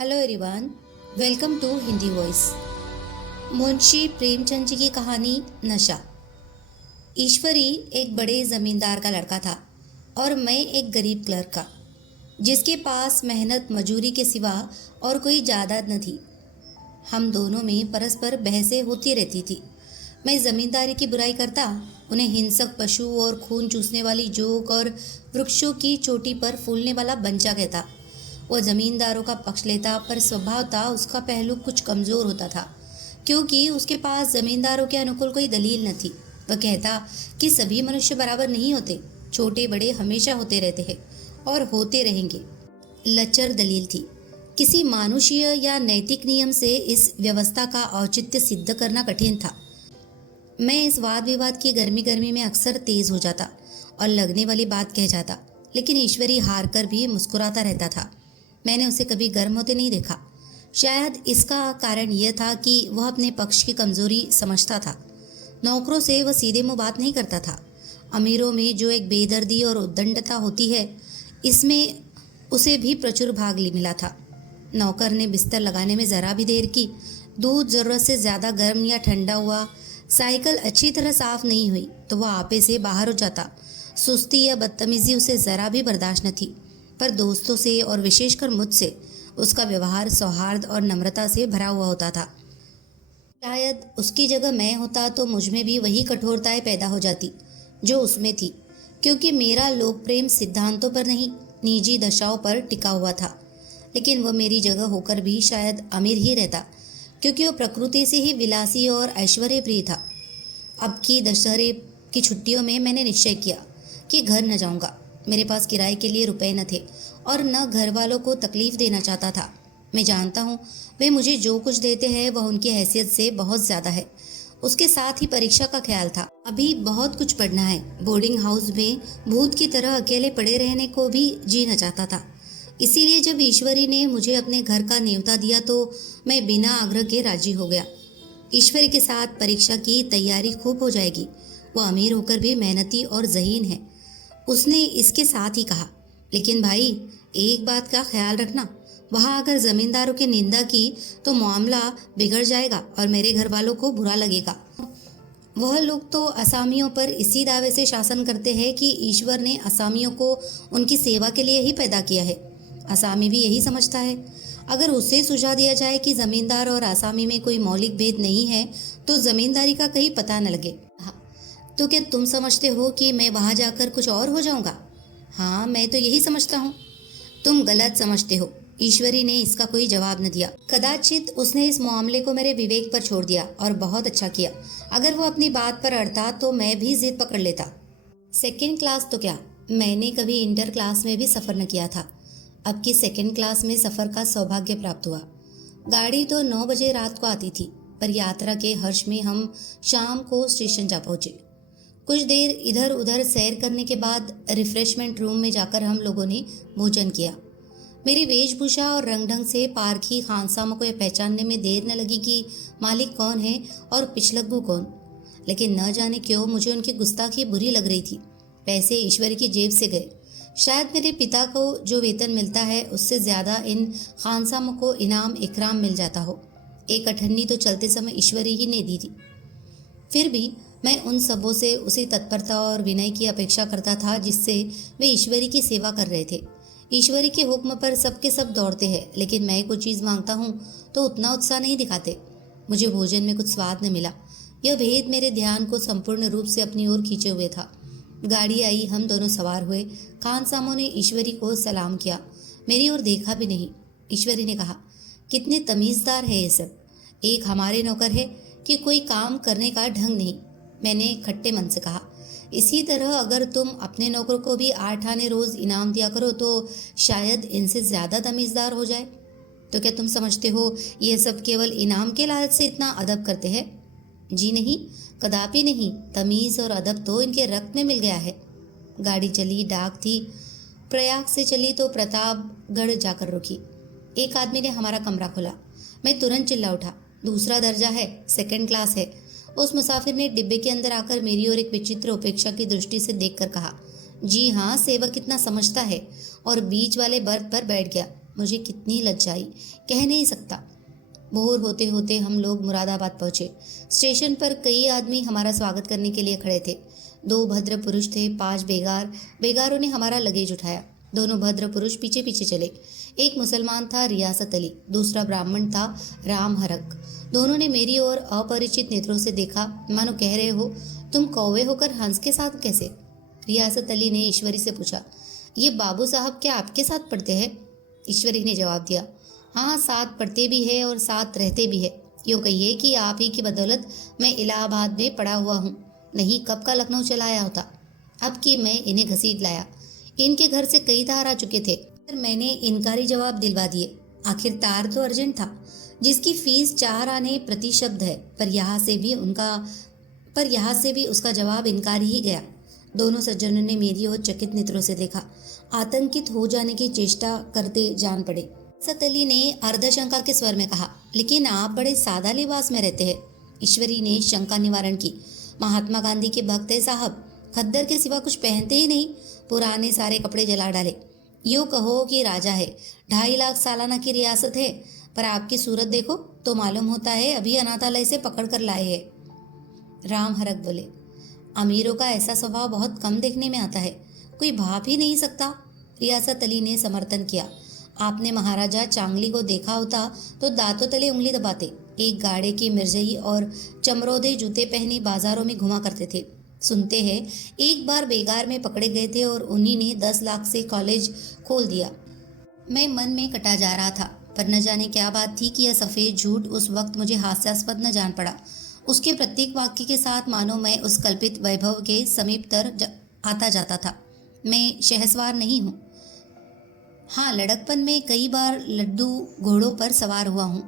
Hello everyone, welcome to Hindi voice. Munshi Premchand ji की कहानी नशा। ईश्वरी एक बड़े जमींदार का लड़का था और मैं एक गरीब क्लर्क का, जिसके पास मेहनत मजूरी के सिवा और कोई जायदाद न थी। हम दोनों में परस्पर बहसें होती रहती थी। मैं जमींदारी की बुराई करता, उन्हें हिंसक पशु और खून चूसने वाली जोक और वृक्षों की चोटी पर फूलने वाला बंचा कहता। वो जमींदारों का पक्ष लेता, पर स्वभावतः उसका पहलू कुछ कमजोर होता था, क्योंकि उसके पास जमींदारों के अनुकूल कोई दलील न थी। वह कहता कि सभी मनुष्य बराबर नहीं होते, छोटे बड़े हमेशा होते रहते हैं और होते रहेंगे। लचर दलील थी। किसी मानुषीय या नैतिक नियम से इस व्यवस्था का औचित्य सिद्ध करना कठिन था। मैं इस वाद विवाद की गर्मी गर्मी में अक्सर तेज हो जाता और लगने वाली बात कह जाता, लेकिन ईश्वरी हार कर भी मुस्कुराता रहता था। मैंने उसे कभी गर्म होते नहीं देखा। शायद इसका कारण यह था कि वह अपने पक्ष की कमजोरी समझता था। नौकरों से वह सीधे मुंह बात नहीं करता था। अमीरों में जो एक बेदर्दी और उद्दंडता होती है, इसमें उसे भी प्रचुर भाग मिला था। नौकर ने बिस्तर लगाने में ज़रा भी देर की, दूध ज़रूरत से ज़्यादा गर्म या ठंडा हुआ, साइकिल अच्छी तरह साफ नहीं हुई तो वह आपे से बाहर हो जाता। सुस्ती या बदतमीजी उसे ज़रा भी बर्दाश्त न थी, पर दोस्तों से और विशेषकर मुझसे उसका व्यवहार सौहार्द और नम्रता से भरा हुआ होता था। शायद उसकी जगह मैं होता तो मुझ में भी वही कठोरताएं पैदा हो जाती जो उसमें थी, क्योंकि मेरा लोक प्रेम सिद्धांतों पर नहीं, निजी दशाओं पर टिका हुआ था। लेकिन वह मेरी जगह होकर भी शायद अमीर ही रहता, क्योंकि वह प्रकृति से ही विलासी और ऐश्वर्य प्रिय था। अब की दशहरे की छुट्टियों में मैंने निश्चय किया कि घर न जाऊंगा। मेरे पास किराए के लिए रुपए न थे और न घर वालों को तकलीफ देना चाहता था। मैं जानता हूँ वे मुझे जो कुछ देते हैं वह उनकी हैसियत से बहुत ज़्यादा है। उसके साथ ही परीक्षा का ख्याल था। अभी बहुत कुछ पढ़ना है। बोर्डिंग हाउस में भूत की तरह अकेले पड़े रहने को भी जी न चाहता था। इसीलिए जब ईश्वरी ने मुझे अपने घर का न्योता दिया तो मैं बिना आग्रह के राजी हो गया। ईश्वरी के साथ परीक्षा की तैयारी खूब हो जाएगी। वह अमीर होकर भी मेहनती और ज़हीन है। उसने इसके साथ ही कहा, लेकिन भाई एक बात का ख्याल रखना, वहाँ अगर जमींदारों की निंदा की तो मामला बिगड़ जाएगा और मेरे घर वालों को बुरा लगेगा। वह लोग तो असामियों पर इसी दावे से शासन करते हैं कि ईश्वर ने असामियों को उनकी सेवा के लिए ही पैदा किया है। असामी भी यही समझता है। अगर उसे सुझा दिया जाए कि जमींदार और असामी में कोई मौलिक भेद नहीं है तो जमींदारी का कहीं पता न लगे। हाँ, तो क्या तुम समझते हो कि मैं वहां जाकर कुछ और हो जाऊंगा? हाँ, मैं तो यही समझता हूँ। तुम गलत समझते हो। ईश्वरी ने इसका कोई जवाब न दिया। कदाचित उसने इस मामले को मेरे विवेक पर छोड़ दिया और बहुत अच्छा किया। अगर वो अपनी बात पर अड़ता तो मैं भी जिद पकड़ लेता। सेकेंड क्लास तो क्या, मैंने कभी इंटर क्लास में भी सफ़र न किया था। अब की सेकेंड क्लास में सफ़र का सौभाग्य प्राप्त हुआ। गाड़ी तो 9 बजे रात को आती थी, पर यात्रा के हर्ष में हम शाम को स्टेशन जा पहुंचे। कुछ देर इधर उधर सैर करने के बाद रिफ्रेशमेंट रूम में जाकर हम लोगों ने भोजन किया। मेरी वेशभूषा और रंग ढंग से पारखी खानसामा को यह पहचानने में देर न लगी कि मालिक कौन है और पिछलग्गू कौन। लेकिन न जाने क्यों मुझे उनकी गुस्ताखी बुरी लग रही थी। पैसे ईश्वरी की जेब से गए। शायद मेरे पिता को जो वेतन मिलता है उससे ज़्यादा इन खानसामों को इनाम इकराम मिल जाता हो। एक अठन्नी तो चलते समय ईश्वरी ही ने दी थी। फिर भी मैं उन सबों से उसी तत्परता और विनय की अपेक्षा करता था जिससे वे ईश्वरी की सेवा कर रहे थे। ईश्वरी के हुक्म पर सबके सब दौड़ते हैं, लेकिन मैं कोई चीज़ मांगता हूँ तो उतना उत्साह नहीं दिखाते। मुझे भोजन में कुछ स्वाद न मिला। यह भेद मेरे ध्यान को संपूर्ण रूप से अपनी ओर खींचे हुए था। गाड़ी आई, हम दोनों सवार हुए। खानसामों ने ईश्वरी को सलाम किया, मेरी ओर देखा भी नहीं। ईश्वरी ने कहा, कितने तमीज़दार है ये सब। एक हमारे नौकर है कि कोई काम करने का ढंग नहीं। मैंने खट्टे मन से कहा, इसी तरह अगर तुम अपने नौकर को भी 8 आने रोज़ इनाम दिया करो तो शायद इनसे ज़्यादा तमीज़दार हो जाए। तो क्या तुम समझते हो यह सब केवल इनाम के लालच से इतना अदब करते हैं? जी नहीं, कदापि नहीं। तमीज़ और अदब तो इनके रक्त में मिल गया है। गाड़ी चली, डाक थी। प्रयाग से चली तो प्रतापगढ़ जाकर रुकी। एक आदमी ने हमारा कमरा खोला। मैं तुरंत चिल्ला उठा, दूसरा दर्जा है, सेकंड क्लास है। उस मुसाफिर ने डिब्बे के अंदर आकर मेरी ओर एक विचित्र उपेक्षा की दृष्टि से देखकर कहा, जी हाँ, सेवक कितना समझता है, और बीच वाले बर्थ पर बैठ गया। मुझे कितनी लज्जाई, कह नहीं सकता। भोर होते होते हम लोग मुरादाबाद पहुंचे। स्टेशन पर कई आदमी हमारा स्वागत करने के लिए खड़े थे। 2 भद्र पुरुष थे, 5 बेगार। बेगारों ने हमारा लगेज उठाया। दोनों भद्र पुरुष पीछे पीछे चले। एक मुसलमान था, रियासत अली, दूसरा ब्राह्मण था, राम हरक। दोनों ने मेरी ओर अपरिचित नेत्रों से देखा, मानो कह रहे हो, तुम कौवे होकर हंस के साथ कैसे? रियासत अली ने ईश्वरी से पूछा, ये बाबू साहब क्या आपके साथ पढ़ते हैं? ईश्वरी ने जवाब दिया, हाँ, साथ पढ़ते भी है और साथ रहते भी है। यूँ कहिए कि आप ही की बदौलत मैं इलाहाबाद में पड़ा हुआ हूँ, नहीं कब का लखनऊ चला आया होता। अब कि मैं इन्हें घसीट लाया। इनके घर से कई तार आ चुके थे, पर मैंने इनकारी जवाब दिलवा दिए। आखिर तार तो अर्जेंट था, जिसकी फीस 4 आने प्रति शब्द है, पर यहाँ से भी उसका जवाब इनकार ही गया। दोनों सज्जनों ने मेरी ओर चकित नेत्रों से देखा, आतंकित हो जाने की चेष्टा करते जान पड़े। रियासत अली ने अर्धशंका के स्वर में कहा, लेकिन आप बड़े सादा लिबास में रहते हैं। ईश्वरी ने शंका निवारण की, महात्मा गांधी के भक्त है साहब, खद्दर के सिवा कुछ पहनते ही नहीं, पुराने सारे कपड़े जला डाले। यूँ कहो कि राजा है, 2.5 लाख सालाना की रियासत है, पर आपकी सूरत देखो तो मालूम होता है अभी अनाथालय से पकड़ कर लाए हैं। राम हरक बोले, अमीरों का ऐसा स्वभाव बहुत कम देखने में आता है, कोई भाप ही नहीं सकता। रियासत अली ने समर्थन किया, आपने महाराजा चांगली को देखा होता तो दांतों तले उंगली दबाते। एक गाड़े की मिर्जई और चमरोदे जूते पहने बाजारों में घुमा करते थे। सुनते हैं एक बार बेगार में पकड़े गए थे और उन्हीं ने 10 लाख से कॉलेज खोल दिया। मैं मन में कटा जा रहा था, पर न जाने क्या बात थी कि यह सफ़ेद झूठ उस वक्त मुझे हास्यास्पद न जान पड़ा। उसके प्रत्येक वाक्य के साथ मानो मैं उस कल्पित वैभव के समीप आता जाता था। मैं शहसवार नहीं हूँ। हाँ, लड़कपन में कई बार लड्डू घोड़ों पर सवार हुआ हूँ।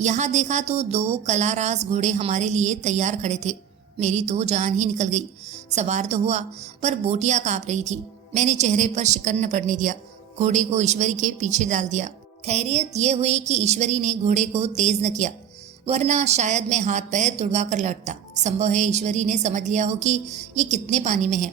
यहाँ देखा तो 2 कलारास घोड़े हमारे लिए तैयार खड़े थे। मेरी तो जान ही निकल गई। सवार तो हुआ, पर बोटियाँ काँप रही थी। मैंने चेहरे पर शिकन न पड़ने दिया, घोड़े को ईश्वरी के पीछे डाल दिया। खैरियत ये हुई कि ईश्वरी ने घोड़े को तेज न किया, वरना शायद मैं हाथ पैर तुड़वा कर लौटता। संभव है ईश्वरी ने समझ लिया हो कि ये कितने पानी में है।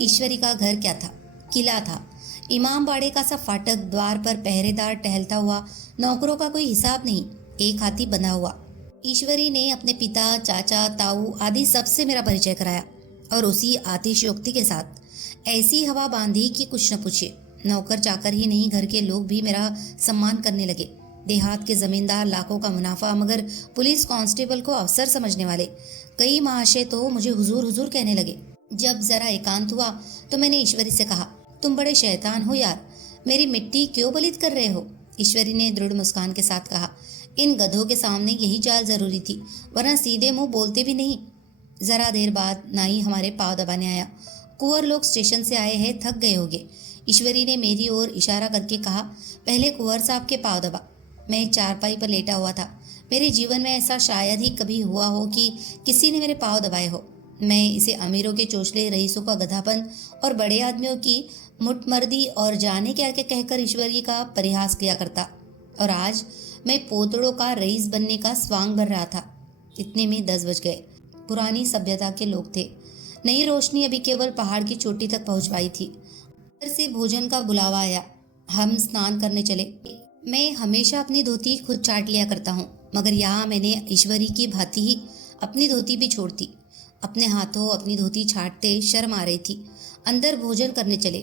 ईश्वरी का घर क्या था? किला था। इमाम बाड़े का सा फाटक, द्वार पर पहरेदार टहलता हुआ, नौकरों का कोई हिसाब नहीं, एक हाथी बंधा हुआ। ईश्वरी ने अपने पिता, चाचा, ताऊ आदि सबसे मेरा परिचय कराया, और उसी आतिशयोक्ति के साथ ऐसी हवा बांधी कि कुछ न पूछिए। नौकर चाकर ही नहीं, घर के लोग भी मेरा सम्मान करने लगे। देहात के जमींदार लाखों का मुनाफा, मगर पुलिस कांस्टेबल को अफसर समझने वाले कई महाशय तो मुझे हुजूर हुजूर कहने लगे। जब जरा एकांत हुआ तो मैंने ईश्वरी से कहा, तुम बड़े शैतान हो यार, मेरी मिट्टी क्यों पलीत कर रहे हो? ईश्वरी ने दृढ़ मुस्कान के साथ कहा, इन गधों के सामने यही चाल जरूरी थी, वरना सीधे मुंह बोलते भी नहीं। जरा देर बाद नाई हमारे पाँव दबाने आया। कुंवर लोग स्टेशन से आए हैं, थक गए होंगे। ईश्वरी ने मेरी ओर इशारा करके कहा, पहले कुंवर साहब के पाँव दबा। मैं चारपाई पर लेटा हुआ था। मेरे जीवन में ऐसा शायद ही कभी हुआ हो कि किसी ने मेरे पाँव दबाए हो। मैं इसे अमीरों के चोचले, रईसों का गधापन और बड़े आदमियों की मुठमर्दी और जाने क्या क्या कहकर ईश्वरी का परिहास किया करता, और आज मैं पोतड़ों का रईस बनने का स्वांग भर रहा था। इतने में 10 बज गए। पुरानी सभ्यता के लोग थे। नई रोशनी अभी केवल पहाड़ की चोटी तक पहुंच पाई थी। घर से भोजन का बुलावा आया। हम स्नान करने चले। मैं हमेशा अपनी धोती खुद चाट लिया करता हूँ, मगर यहाँ मैंने ईश्वरी की भांति ही अपनी धोती भी छोड़ती। अपने हाथों अपनी धोती छाटते शर्म आ रही थी। अंदर भोजन करने चले।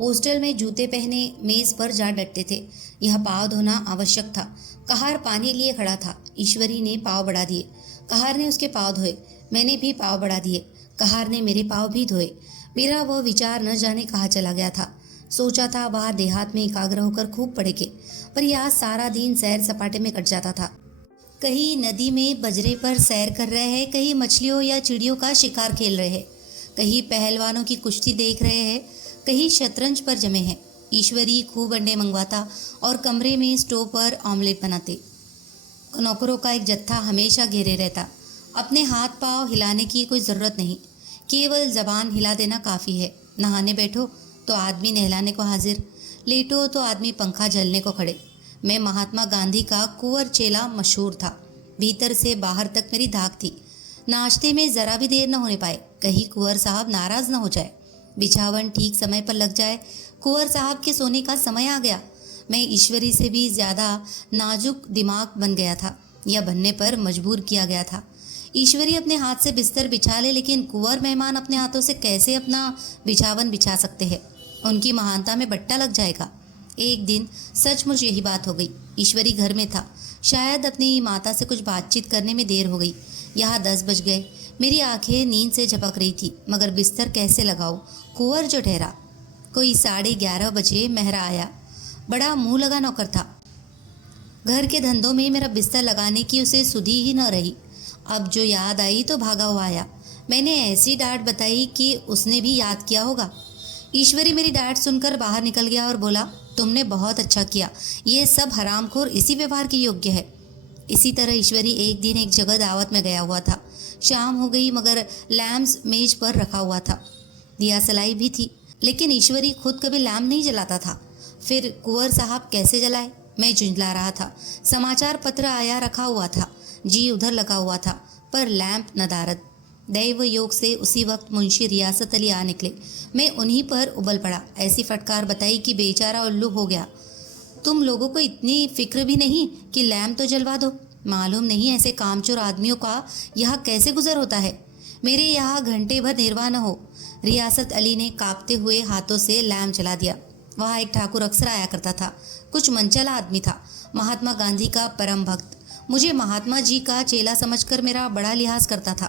हॉस्टल में जूते पहने मेज पर जा डटते थे। यह पाँव धोना आवश्यक था। कहार पानी लिए खड़ा था। ईश्वरी ने पाँव बढ़ा दिए। कहार ने उसके पाँव धोए। मैंने भी पाँव बढ़ा दिए। कहार ने मेरे पाँव भी धोए। मेरा वह विचार न जाने कहाँ चला गया था। सोचा था वहाँ देहात में एकाग्र होकर खूब पढ़ेंगे, पर यहाँ सारा दिन सैर सपाटे में कट जाता था। कहीं नदी में बजरे पर सैर कर रहे हैं, कहीं मछलियों या चिड़ियों का शिकार खेल रहे हैं, कहीं पहलवानों की कुश्ती देख रहे हैं, कहीं शतरंज पर जमे हैं। ईश्वरी खूब अंडे मंगवाता और कमरे में स्टोव पर ऑमलेट बनाते। नौकरों का एक जत्था हमेशा घेरे रहता। अपने हाथ पांव हिलाने की कोई ज़रूरत नहीं, केवल जबान हिला देना काफ़ी है। नहाने बैठो तो आदमी नहलाने को हाजिर, लेटो तो आदमी पंखा झलने को खड़े। मैं महात्मा गांधी का कुंवर चेला मशहूर था। भीतर से बाहर तक मेरी धाक थी। नाश्ते में ज़रा भी देर न होने पाए, कहीं कुंवर साहब नाराज़ न हो जाए। बिछावन ठीक समय पर लग जाए, कुंवर साहब के सोने का समय आ गया, मैं ईश्वरी से भी ज़्यादा नाजुक दिमाग बन गया था या बनने पर मजबूर किया गया था। ईश्वरी अपने हाथ से बिस्तर बिछा ले, लेकिन कुंवर मेहमान अपने हाथों से कैसे अपना बिछावन बिछा सकते हैं? उनकी महानता में बट्टा लग जाएगा। एक दिन सचमुच यही बात हो गई। ईश्वरी घर में था। शायद अपनी माता से कुछ बातचीत करने में देर हो गई। यहाँ 10 बज गए। मेरी आंखें नींद से झपक रही थी, मगर बिस्तर कैसे लगाऊं? कुंवर जो ठहरा। कोई 11:30 बजे मेहरा आया। बड़ा मुंह लगा नौकर था। घर के धंधों में मेरा बिस्तर लगाने की उसे सुधि ही न रही। अब जो याद आई तो भागा हुआ आया। मैंने ऐसी डांट बताई कि उसने भी याद किया होगा। ईश्वरी मेरी डांट सुनकर बाहर निकल गया और बोला, तुमने बहुत अच्छा किया। ये सब हरामखोर इसी व्यवहार के योग्य है। इसी तरह ईश्वरी एक दिन एक जगह दावत में गया हुआ था। शाम हो गई, मगर लैम्प्स मेज पर रखा हुआ था। दिया सलाई भी थी, लेकिन ईश्वरी खुद कभी लैम्प नहीं जलाता था। फिर कुंवर साहब कैसे जलाए? मैं झुंझला रहा था। समाचार पत्र आया रखा हुआ था। जी उधर लगा हुआ था, पर लैंप नदारद। दैव योग से उसी वक्त मुंशी रियासत अली आ निकले। मैं उन्हीं पर उबल पड़ा। ऐसी फटकार बताई कि बेचारा उल्लू हो गया। तुम लोगों को इतनी फिक्र भी नहीं कि लैंप तो जलवा दो? मालूम नहीं ऐसे कामचोर आदमियों का यहाँ कैसे गुजर होता है। मेरे यहाँ घंटे भर निर्वाह न हो। रियासत अली ने कांपते हुए हाथों से लैंप जला दिया। वहाँ एक ठाकुर अक्सर आया करता था। कुछ मनचला आदमी था, महात्मा गांधी का परम भक्त। मुझे महात्मा जी का चेला समझकर मेरा बड़ा लिहाज करता था,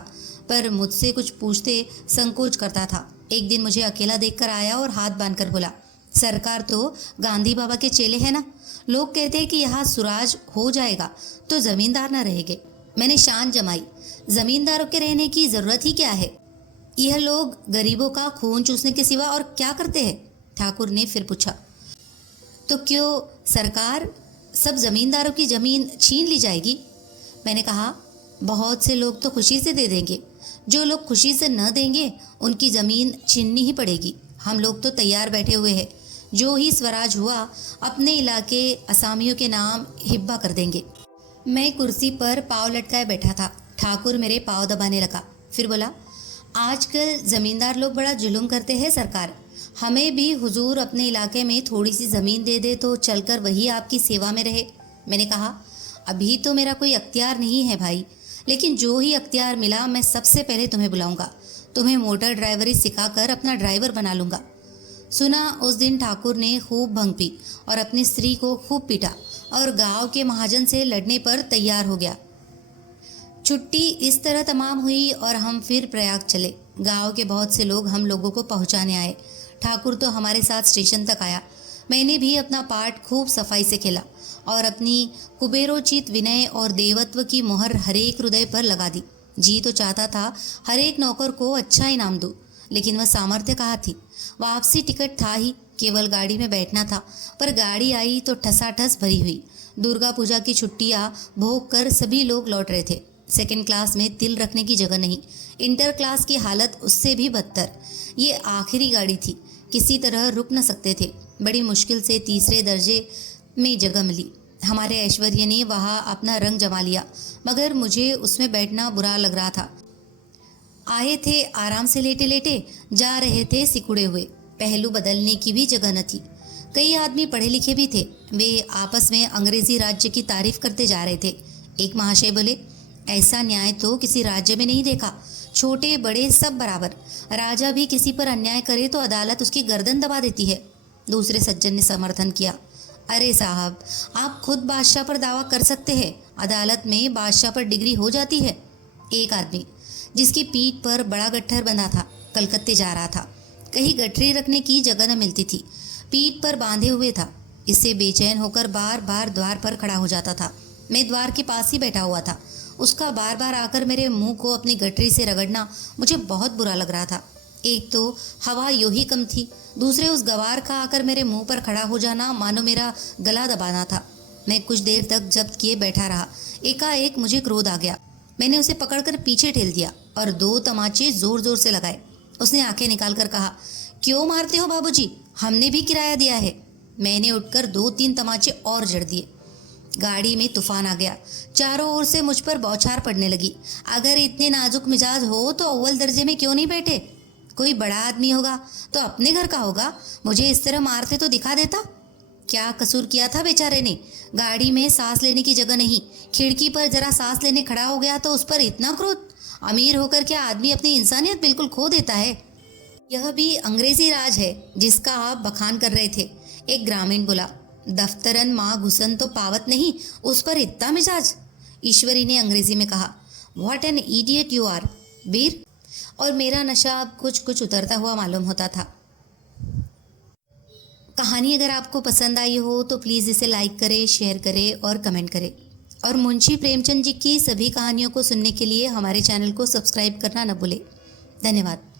पर मुझसे कुछ पूछते संकोच करता था। एक दिन मुझे अकेला देखकर आया और हाथ बांधकर बोला, सरकार तो गांधी बाबा के चेले हैं ना। लोग कहते हैं कि यहाँ सुराज हो जाएगा तो जमींदार न रहेंगे। मैंने शान जमाई, जमींदारों के रहने की जरूरत ही क्या है? यह लोग गरीबों का खून चूसने के सिवा और क्या करते हैं? ठाकुर ने फिर पूछा, तो क्यों सरकार सब जमींदारों की जमीन छीन ली जाएगी? मैंने कहा, बहुत से लोग तो खुशी से दे देंगे। जो लोग खुशी से न देंगे उनकी ज़मीन छीननी ही पड़ेगी। हम लोग तो तैयार बैठे हुए हैं। जो ही स्वराज हुआ अपने इलाके असामियों के नाम हिब्बा कर देंगे। मैं कुर्सी पर पाँव लटकाए बैठा था। ठाकुर मेरे पाँव दबाने लगा। फिर बोला, आजकल ज़मींदार लोग बड़ा जुल्म करते हैं सरकार। हमें भी हुजूर अपने इलाके में थोड़ी सी ज़मीन दे दे तो चलकर वही आपकी सेवा में रहे। मैंने कहा, अभी तो मेरा कोई अख्तियार नहीं है भाई, लेकिन जो ही अख्तियार मिला मैं सबसे पहले तुम्हें बुलाऊंगा। तुम्हें मोटर ड्राइवरी सिखाकर अपना ड्राइवर बना लूँगा। सुना उस दिन ठाकुर ने खूब भंग पी और अपनी स्त्री को खूब पीटा और गांव के महाजन से लड़ने पर तैयार हो गया। छुट्टी इस तरह तमाम हुई और हम फिर प्रयाग चले। गांव के बहुत से लोग हम लोगों को पहुंचाने आए। ठाकुर तो हमारे साथ स्टेशन तक आया। मैंने भी अपना पार्ट खूब सफाई से खेला और अपनी कुबेरोचित विनय और देवत्व की मोहर हरेक हृदय पर लगा दी। जी तो चाहता था हर एक नौकर को अच्छा इनाम दूँ, लेकिन वह सामर्थ्य कहाँ थी। वापसी टिकट था ही, केवल गाड़ी में बैठना था, पर गाड़ी आई तो ठसाठस भरी हुई। दुर्गा पूजा की छुट्टियाँ भोग कर सभी लोग लौट रहे थे। सेकंड क्लास में तिल रखने की जगह नहीं। इंटर क्लास की हालत उससे भी बदतर। ये आखिरी गाड़ी थी, किसी तरह रुक न सकते थे। बड़ी मुश्किल से तीसरे दर्जे में जगह मिली। हमारे ऐश्वर्य ने वहाँ अपना रंग जमा लिया, मगर मुझे उसमें बैठना बुरा लग रहा था। आए थे आराम से लेटे लेटे, जा रहे थे सिकुड़े हुए। पहलू बदलने की भी जगह न थी। कई आदमी पढ़े लिखे भी थे। वे आपस में अंग्रेजी राज्य की तारीफ करते जा रहे थे। एक महाशय बोले, ऐसा न्याय तो किसी राज्य में नहीं देखा। छोटे बड़े सब बराबर। राजा भी किसी पर अन्याय करे तो अदालत उसकी गर्दन दबा देती है। दूसरे सज्जन ने समर्थन किया, अरे साहब, आप खुद बादशाह पर दावा कर सकते हैं, अदालत में बादशाह पर डिग्री हो जाती है। एक आदमी जिसकी पीठ पर बड़ा गट्ठर बंधा था, कलकत्ते जा रहा था। कहीं गठरी रखने की जगह न मिलती थी, पीठ पर बांधे हुए था। इससे बेचैन होकर बार बार द्वार पर खड़ा हो जाता था। मैं द्वार के पास ही बैठा हुआ था। उसका बार बार आकर मेरे मुंह को अपनी गठरी से रगड़ना मुझे बहुत बुरा लग रहा था। एक तो हवा यूं ही कम थी, दूसरे उस गवार का आकर मेरे मुंह पर खड़ा हो जाना मानो मेरा गला दबाना था। मैं कुछ देर तक जब्त किए बैठा रहा। एकाएक मुझे क्रोध आ गया। मैंने उसे पकड़कर पीछे ठेल दिया और 2 तमाचे जोर जोर से लगाए। उसने आंखें निकालकर कहा, क्यों मारते हो बाबूजी, हमने भी किराया दिया है। मैंने उठकर 2-3 तमाचे और जड़ दिए। गाड़ी में तूफान आ गया। चारों ओर से मुझ पर बौछार पड़ने लगी। अगर इतने नाजुक मिजाज हो तो अव्वल दर्जे में क्यों नहीं बैठे? कोई बड़ा आदमी होगा तो अपने घर का होगा, मुझे इस तरह मारते तो दिखा देता। क्या कसूर किया था बेचारे ने? गाड़ी में सांस लेने की जगह नहीं, खिड़की पर जरा सांस लेने खड़ा हो गया तो उस पर इतना क्रोध? अमीर होकर क्या आदमी अपनी इंसानियत बिल्कुल खो देता है? यह भी अंग्रेजी राज है जिसका आप बखान कर रहे थे, एक ग्रामीण बोला। दफ्तरन माँ घुसन तो पावत नहीं, उस पर इतना मिजाज? ईश्वरी ने अंग्रेजी में कहा। What an idiot you are, Veer. और मेरा नशा अब कुछ कुछ उतरता हुआ मालूम होता था। कहानी अगर आपको पसंद आई हो तो प्लीज़ इसे लाइक करें, शेयर करें और कमेंट करें। और मुंशी प्रेमचंद जी की सभी कहानियों को सुनने के लिए हमारे चैनल को सब्सक्राइब करना न भूलें। धन्यवाद।